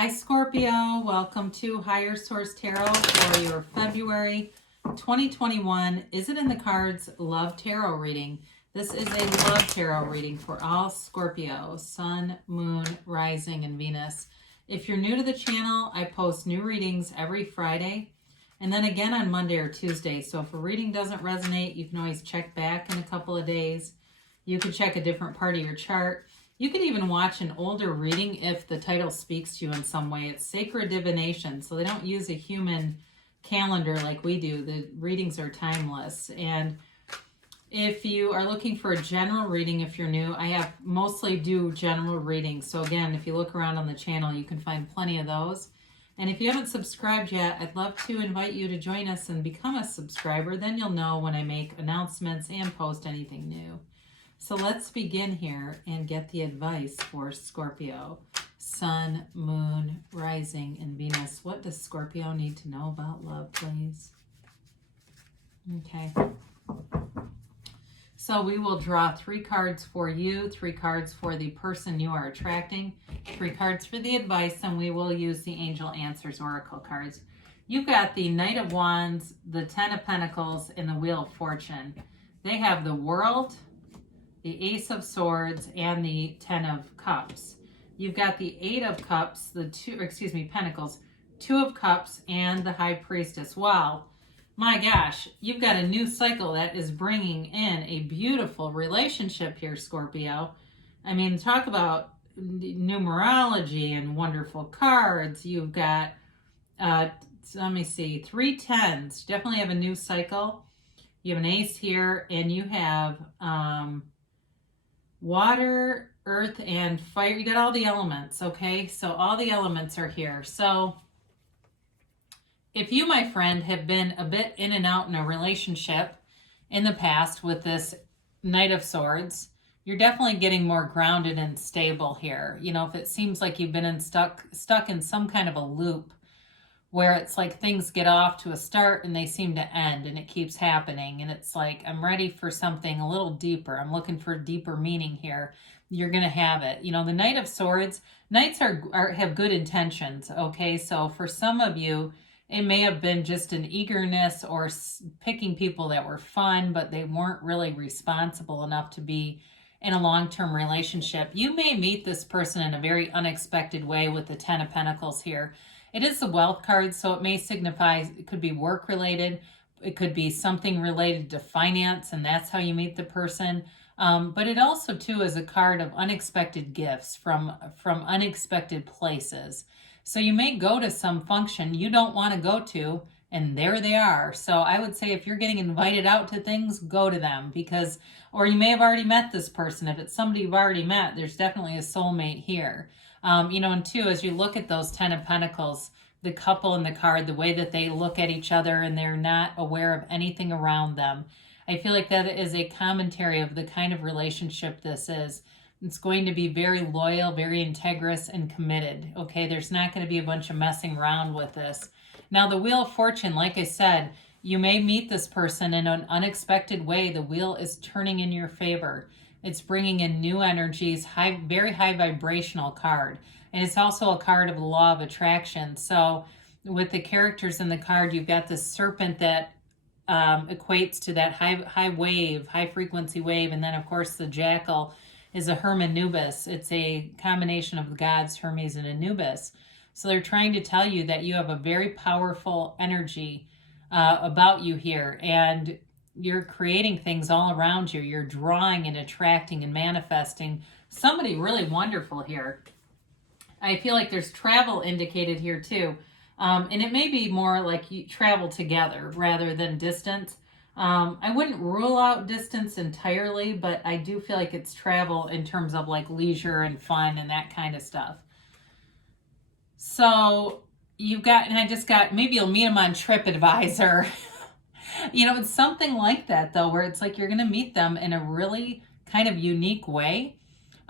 Hi Scorpio, welcome to Higher Source Tarot for your February 2021 Is It in the Cards Love Tarot reading. This is a love tarot reading for all Scorpio, Sun, Moon, Rising, and Venus. If you're new to the channel, I post new readings every Friday and then again on Monday or Tuesday. So if a reading doesn't resonate, you can always check back in a couple of days. You can check a different part of your chart. You can even watch an older reading if the title speaks to you in some way. It's sacred divination, so they don't use a human calendar like we do. The readings are timeless. And if you are looking for a general reading, if you're new, I mostly do general readings. So again, if you look around on the channel, you can find plenty of those. And if you haven't subscribed yet, I'd love to invite you to join us and become a subscriber. Then you'll know when I make announcements and post anything new. So let's begin here and get the advice for Scorpio, Sun, Moon, Rising, and Venus. What does Scorpio need to know about love, please? Okay. So we will draw 3 cards for you, 3 cards for the person you are attracting, 3 cards for the advice, and we will use the Angel Answers Oracle cards. You've got the Knight of Wands, the 10 of Pentacles, and the Wheel of Fortune. They have the World, the Ace of Swords, and the 10 of Cups. You've got the 8 of Cups, Pentacles, 2 of Cups, and the High Priestess. Wow, my gosh, you've got a new cycle that is bringing in a beautiful relationship here, Scorpio. I mean, talk about numerology and wonderful cards. You've got, let me see, 3 tens. Definitely have a new cycle. You have an ace here, and you have water, earth, and fire. You got all the elements, okay? So all the elements are here. So if you, my friend, have been a bit in and out in a relationship in the past with this Knight of Swords, you're definitely getting more grounded and stable here. You know, if it seems like you've been stuck in some kind of a loop where it's like things get off to a start and they seem to end and it keeps happening. And it's like, I'm ready for something a little deeper. I'm looking for deeper meaning here. You're going to have it. You know, the Knight of Swords, Knights have good intentions. Okay. So for some of you, it may have been just an eagerness or picking people that were fun, but they weren't really responsible enough to be in a long-term relationship. You may meet this person in a very unexpected way with the 10 of Pentacles here. It is the wealth card, so it may signify, it could be work related. It could be something related to finance, and that's how you meet the person. But it also, too, is a card of unexpected gifts from unexpected places. So you may go to some function you don't want to go to, and there they are. So I would say if you're getting invited out to things, go to them, or you may have already met this person. If it's somebody you've already met, there's definitely a soulmate here. And 2, as you look at those 10 of Pentacles, the couple in the card, the way that they look at each other and they're not aware of anything around them. I feel like that is a commentary of the kind of relationship this is. It's going to be very loyal, very integrous, and committed. Okay, there's not going to be a bunch of messing around with this. Now, the Wheel of Fortune, like I said, you may meet this person in an unexpected way. The wheel is turning in your favor. It's bringing in new energies, very high vibrational card. And it's also a card of the law of attraction. So with the characters in the card, you've got this serpent that equates to that high frequency wave. And then, of course, the jackal is a Hermanubis. It's a combination of the gods Hermes and Anubis. So they're trying to tell you that you have a very powerful energy about you here. And you're creating things all around you. You're drawing and attracting and manifesting somebody really wonderful here. I feel like there's travel indicated here too. And it may be more like you travel together rather than distance. I wouldn't rule out distance entirely, but I do feel like it's travel in terms of like leisure and fun and that kind of stuff. So maybe you'll meet them on TripAdvisor. It's something like that, though, where it's like you're going to meet them in a really kind of unique way.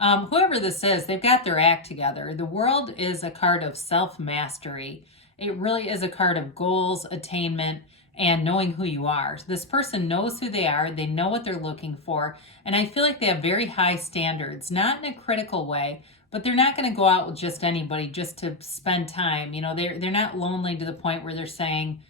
Whoever this is, they've got their act together. The World is a card of self-mastery. It really is a card of goals, attainment, and knowing who you are. This person knows who they are. They know what they're looking for. And I feel like they have very high standards, not in a critical way, but they're not going to go out with just anybody just to spend time. You know, they're not lonely to the point where they're saying,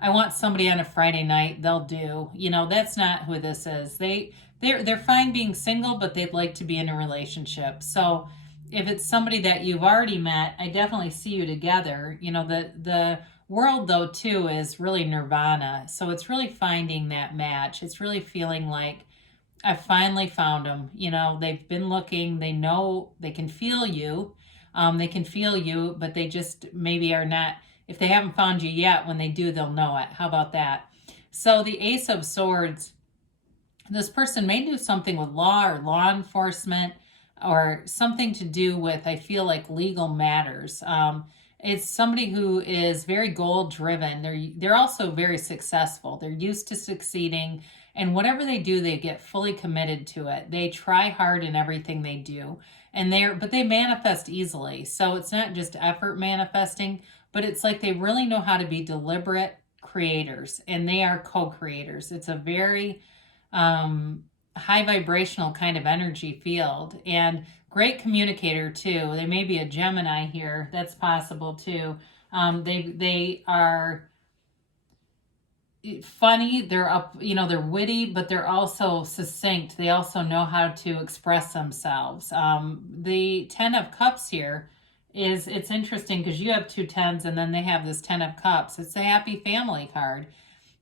I want somebody on a Friday night, they'll do. You know, that's not who this is. They're fine being single, but they'd like to be in a relationship. So if it's somebody that you've already met, I definitely see you together. You know, the world though too is really nirvana. So it's really finding that match. It's really feeling like I finally found them. You know, they've been looking, they know, they can feel you. They can feel you, but they just maybe are not, if they haven't found you yet, when they do, they'll know it. How about that? So the Ace of Swords, this person may do something with law or law enforcement or something to do with, I feel like, legal matters. It's somebody who is very goal driven. They're also very successful. They're used to succeeding, and whatever they do, they get fully committed to it. They try hard in everything they do, but they manifest easily. So it's not just effort manifesting, but it's like they really know how to be deliberate creators, and they are co-creators. It's a very high vibrational kind of energy field, and great communicator too. They may be a Gemini here. That's possible too. They are funny. They're up, you know, they're witty, but they're also succinct. They also know how to express themselves. The 10 of Cups here it's interesting because you have 2 10s and then they have this 10 of Cups. It's a happy family card.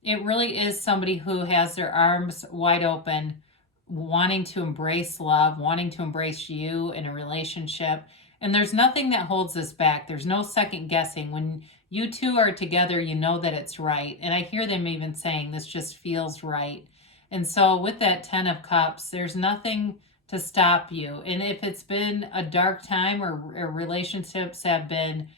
It really is somebody who has their arms wide open, wanting to embrace love, wanting to embrace you in a relationship. And there's nothing that holds this back. There's no second guessing. When you two are together, you know that it's right. And I hear them even saying, this just feels right. And so with that 10 of Cups, there's nothing to stop you. And if it's been a dark time or relationships have been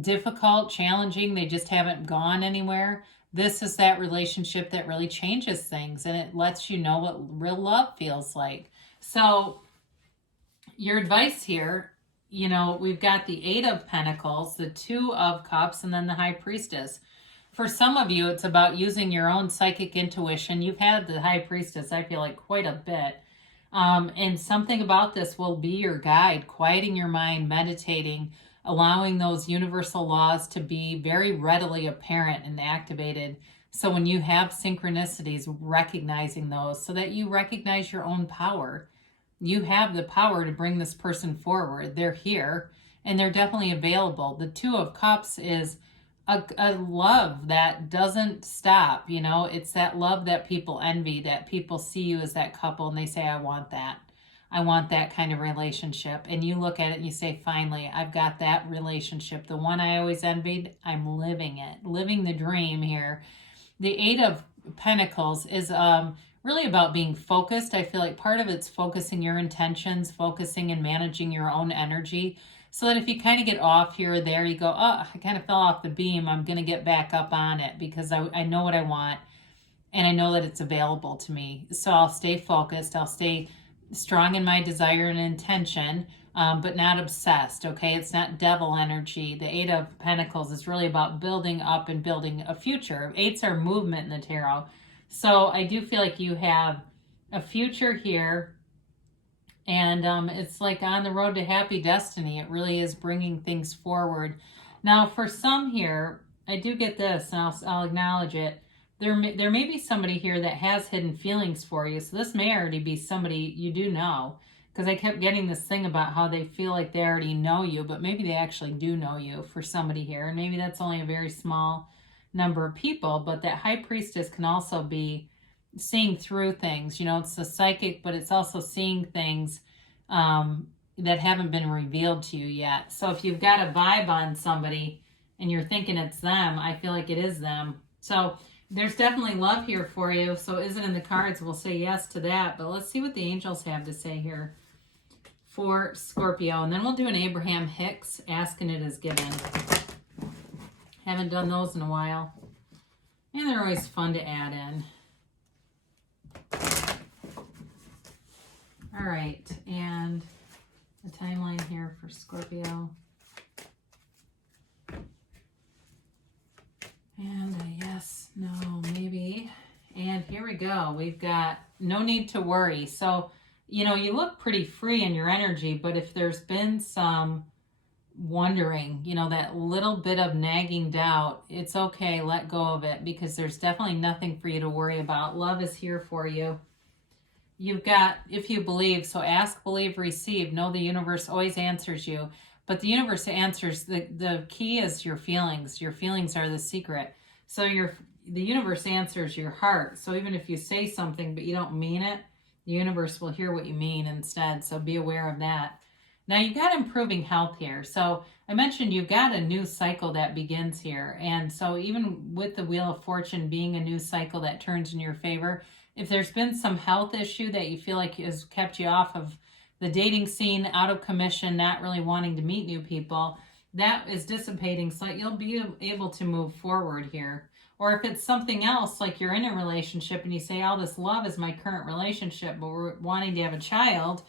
difficult, challenging, they just haven't gone anywhere, this is that relationship that really changes things, and it lets you know what real love feels like. So your advice here, you know, we've got the 8 of Pentacles, the 2 of Cups, and then the High Priestess. For some of you, it's about using your own psychic intuition. You've had the High Priestess, I feel like, quite a bit. And something about this will be your guide, quieting your mind, meditating, allowing those universal laws to be very readily apparent and activated. So when you have synchronicities, recognizing those so that you recognize your own power. You have the power to bring this person forward. They're here and they're definitely available. The 2 of Cups is a love that doesn't stop. You know, it's that love that people envy, that people see you as that couple and they say, I want that. I want that kind of relationship. And you look at it and you say, finally, I've got that relationship. The one I always envied, I'm living it, living the dream here. The 8 of Pentacles is really about being focused. I feel like part of it's focusing your intentions, focusing and managing your own energy, so that if you kind of get off here or there, you go, oh, I kind of fell off the beam. I'm going to get back up on it because I know what I want and I know that it's available to me. So I'll stay focused. I'll stay strong in my desire and intention, but not obsessed, okay? It's not devil energy. The 8 of Pentacles is really about building up and building a future. 8s are movement in the tarot. So I do feel like you have a future here, and it's like on the road to happy destiny. It really is bringing things forward. Now, for some here, I do get this, and I'll acknowledge it. There may be somebody here that has hidden feelings for you. So this may already be somebody you do know, because I kept getting this thing about how they feel like they already know you, but maybe they actually do know you for somebody here. And maybe that's only a very small number of people, but that High Priestess can also be seeing through things. You know, it's the psychic, but it's also seeing things that haven't been revealed to you yet. So if you've got a vibe on somebody and you're thinking it's them, I feel like it is them. So there's definitely love here for you. So is it in the cards? We'll say yes to that. But let's see what the angels have to say here for Scorpio. And then we'll do an Abraham Hicks, asking it as given. Haven't done those in a while. And they're always fun to add in. All right. And the timeline here for Scorpio. And a yes, no, maybe. And here we go. We've got no need to worry. So you know, you look pretty free in your energy, but if there's been some wondering, you know, that little bit of nagging doubt, it's okay, let go of it, because there's definitely nothing for you to worry about. Love is here for you. You've got, if you believe, so ask, believe, receive. Know the universe always answers you, but the universe answers, the key is your feelings. Your feelings are the secret. So the universe answers your heart. So even if you say something but you don't mean it, the universe will hear what you mean instead. So be aware of that. Now you've got improving health here. So I mentioned you've got a new cycle that begins here. And so even with the Wheel of Fortune being a new cycle that turns in your favor, if there's been some health issue that you feel like has kept you off of the dating scene, out of commission, not really wanting to meet new people, that is dissipating so that you'll be able to move forward here. Or if it's something else, like you're in a relationship and you say, oh, this love is my current relationship, but we're wanting to have a child,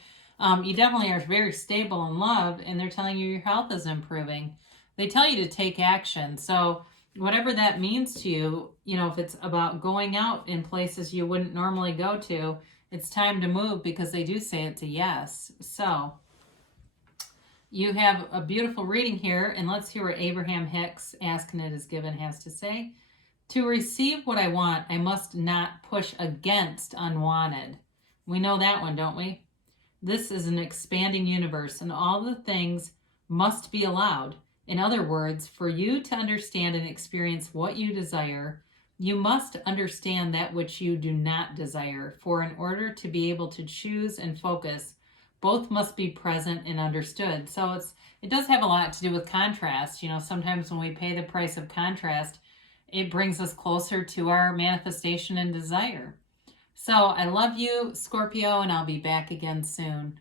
you definitely are very stable in love, and they're telling you your health is improving. They tell you to take action. So whatever that means to you, you know, if it's about going out in places you wouldn't normally go to, it's time to move, because they do say it's a yes. So you have a beautiful reading here, and let's hear what Abraham Hicks, Ask and It Is Given, has to say. To receive what I want, I must not push against unwanted. We know that one, don't we? This is an expanding universe, and all the things must be allowed. In other words, for you to understand and experience what you desire, you must understand that which you do not desire. For in order to be able to choose and focus, both must be present and understood. So it does have a lot to do with contrast. You know, sometimes when we pay the price of contrast, it brings us closer to our manifestation and desire. So I love you, Scorpio, and I'll be back again soon.